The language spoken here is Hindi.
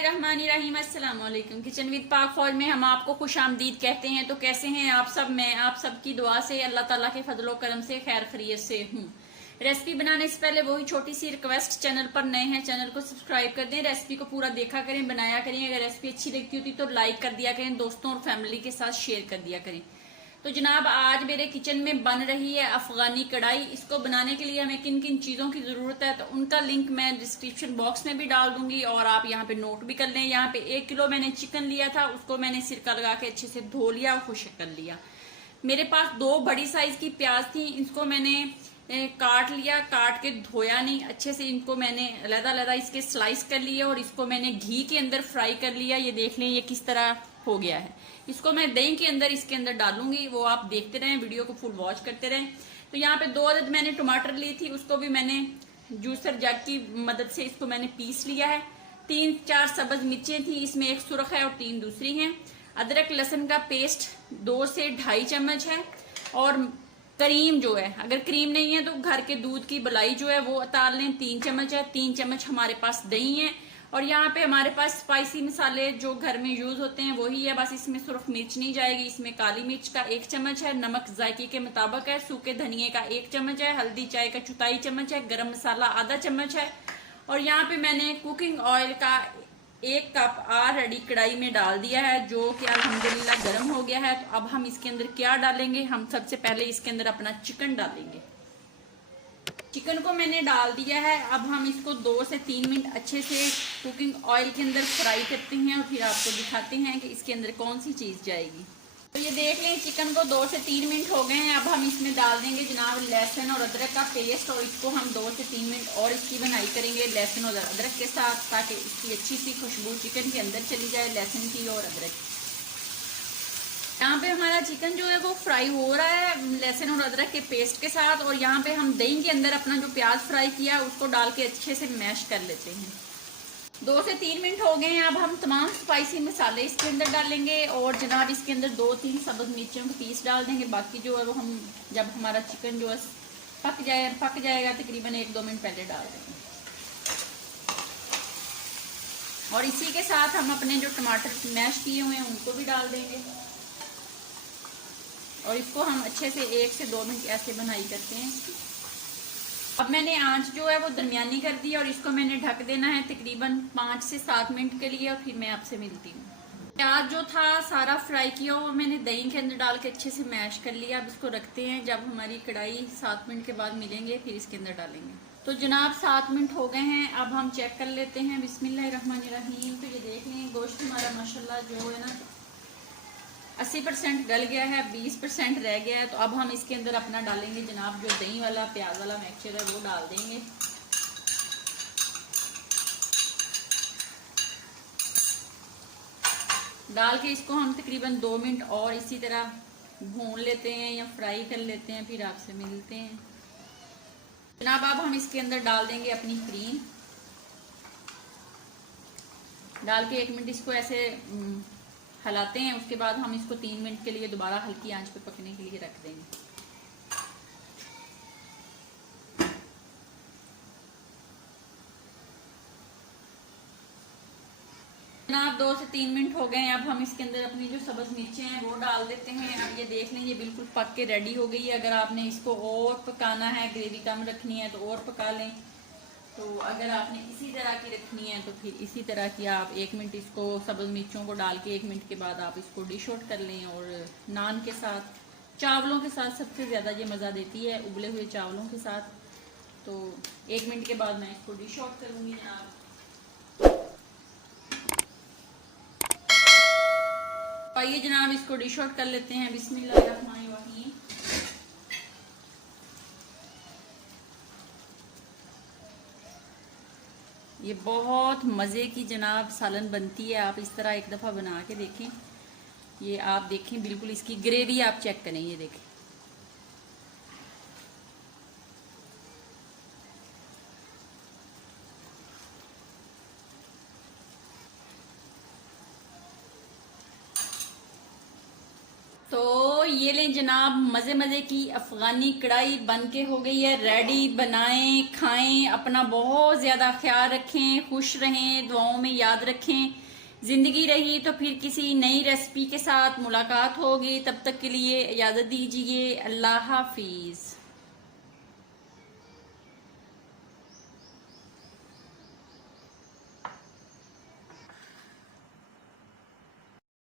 बिस्मिल्लाहिर्रहमानिर्रहीम। अस्सलाम वालेकुम। किचन विद पाक फौज में हम आपको खुश आमदीद कहते हैं। तो कैसे हैं आप सब? मैं आप सबकी दुआ से अल्लाह ताला के फजलो करम से खैर खैरियत से हूँ। रेसिपी बनाने से पहले वही छोटी सी रिक्वेस्ट, चैनल पर नए हैं चैनल को सब्सक्राइब कर दें, रेसिपी को पूरा देखा करें, बनाया करें। अगर रेसिपी अच्छी लगती होती तो लाइक कर दिया करें, दोस्तों और फैमिली के साथ शेयर कर दिया करें। तो जनाब आज मेरे किचन में बन रही है अफगानी कढ़ाई। इसको बनाने के लिए हमें किन किन चीज़ों की ज़रूरत है तो उनका लिंक मैं डिस्क्रिप्शन बॉक्स में भी डाल दूंगी और आप यहाँ पे नोट भी कर लें। यहाँ पे 1 किलो मैंने चिकन लिया था, उसको मैंने सिरका लगा के अच्छे से धो लिया और खुश्क कर लिया। मेरे पास 2 बड़ी साइज की प्याज थी, इसको मैंने काट लिया, काट के धोया नहीं, अच्छे से इनको मैंने अलग-अलग इसके स्लाइस कर लिए और इसको मैंने घी के अंदर फ्राई कर लिया। ये देख लें ये किस तरह हो गया है। इसको मैं दही के अंदर इसके अंदर डालूंगी, वो आप देखते रहें, वीडियो को फुल वॉच करते रहें। तो यहाँ पे 2 अदद मैंने टमाटर ली थी, उसको भी मैंने जूसर जग की मदद से इसको मैंने पीस लिया है। 3-4 सब्ज मिर्चें थी, इसमें 1 सुरख है और 3 दूसरी हैं। अदरक लहसुन का पेस्ट 2 से 2.5 चम्मच है। और क्रीम जो है, अगर क्रीम नहीं है तो घर के दूध की बलाई जो है वो उतार लें, 3 चम्मच है। 3 चम्मच हमारे पास दही है। और यहाँ पे हमारे पास स्पाइसी मसाले जो घर में यूज होते हैं वही है, बस इसमें सिर्फ मिर्च नहीं जाएगी। इसमें काली मिर्च का 1 चम्मच है, नमक जायके के मुताबिक है, सूखे धनिए का 1 चम्मच है, हल्दी चाय का 1/4 चम्मच है, गरम मसाला आधा चम्मच है। और यहाँ पे मैंने कुकिंग ऑयल का 1 कप ऑलरेडी कढ़ाई में डाल दिया है, जो कि अल्हम्दुलिल्लाह गर्म हो गया है। तो अब हम इसके अंदर क्या डालेंगे? हम सबसे पहले इसके अंदर अपना चिकन डालेंगे। चिकन को मैंने डाल दिया है। अब हम इसको 2 से 3 मिनट अच्छे से कुकिंग ऑयल के अंदर फ्राई करते हैं और फिर आपको दिखाते हैं कि इसके अंदर कौन सी चीज जाएगी। तो ये देख लें चिकन को 2 से 3 मिनट हो गए हैं। अब हम इसमें डाल देंगे जनाब लहसुन और अदरक का पेस्ट और इसको हम 2 से 3 मिनट और इसकी बनाई करेंगे लहसुन और अदरक के साथ, ताकि इसकी अच्छी सी खुशबू चिकन के अंदर चली जाए, लहसुन की और अदरक की। यहाँ पे हमारा चिकन जो है वो फ्राई हो रहा है लहसुन और अदरक के पेस्ट के साथ। और यहाँ पे हम दही के अंदर अपना जो प्याज फ्राई किया उसको डाल के अच्छे से मैश कर लेते हैं। 2 से 3 मिनट हो गए हैं। अब हम तमाम स्पाइसी मसाले इसके अंदर डालेंगे और जनाब इसके अंदर 2-3 सब्ज मिर्चों के पीस डाल देंगे। बाकी जो है वो हम जब हमारा चिकन जो है पक जाएगा तकरीबन 1-2 मिनट पहले डाल देंगे। और इसी के साथ हम अपने जो टमाटर मैश किए हुए हैं उनको भी डाल देंगे और इसको हम अच्छे से 1 से 2 मिनट ऐसे बनाई करते हैं इसकी। अब मैंने आंच जो है वो दरमियानी कर दी और इसको मैंने ढक देना है तकरीबन 5 से 7 मिनट के लिए और फिर मैं आपसे मिलती हूँ। प्याज जो था सारा फ्राई किया हुआ मैंने दही के अंदर डाल के अच्छे से मैश कर लिया। अब इसको रखते हैं, जब हमारी कढ़ाई 7 मिनट के बाद मिलेंगे फिर इसके अंदर डालेंगे। तो जनाब 7 मिनट हो गए हैं। अब हम चेक कर लेते हैं। बिस्मिल्लाहिर्रहमानिर्रहीम। तो ये देख लें गोश्त हमारा माशाल्लाह जो है ना 80% गल गया है, 20% रह गया है। तो अब हम इसके अंदर अपना डालेंगे जनाब जो दही वाला प्याज वाला मिक्सचर है वो डाल देंगे। डाल के इसको हम तकरीबन 2 मिनट और इसी तरह भून लेते हैं या फ्राई कर लेते हैं, फिर आपसे मिलते हैं जनाब। अब हम इसके अंदर डाल देंगे अपनी क्रीम, डाल के 1 मिनट इसको ऐसे हलाते हैं। उसके बाद हम इसको 3 मिनट के लिए दोबारा हल्की आंच पे पकने के लिए रख देंगे। जनाब 2 से 3 मिनट हो गए हैं। अब हम इसके अंदर अपनी जो सब्ज मिर्चें हैं वो डाल देते हैं। अब ये देख लें ये बिल्कुल पक के रेडी हो गई है। अगर आपने इसको और पकाना है, ग्रेवी कम रखनी है तो और पका लें। तो अगर आपने इसी तरह की रखनी है तो फिर इसी तरह की आप 1 मिनट इसको सब्ज मिर्चों को डाल के 1 मिनट के बाद आप इसको डिश आउट कर लें। और नान के साथ, चावलों के साथ सबसे ज़्यादा ये मज़ा देती है, उबले हुए चावलों के साथ। तो 1 मिनट के बाद मैं इसको डिश आउट करूँगी जनाब। आइए जनाब इसको डिश आउट कर लेते हैं। बिस्मिल्लाहिर्रहमानिर्रहीम। ये बहुत मज़े की जनाब सालन बनती है। आप इस तरह एक दफ़ा बना के देखें। ये आप देखें बिल्कुल इसकी ग्रेवी आप चेक करें, ये देखें। तो ये लें जनाब, मजे मजे की अफगानी कढ़ाई बन के हो गई है रेडी। बनाएं, खाएं, अपना बहुत ज्यादा ख्याल रखें, खुश रहें, दुआओं में याद रखें। जिंदगी रही तो फिर किसी नई रेसिपी के साथ मुलाकात होगी। तब तक के लिए इजाजत दीजिए। अल्लाह हाफिज।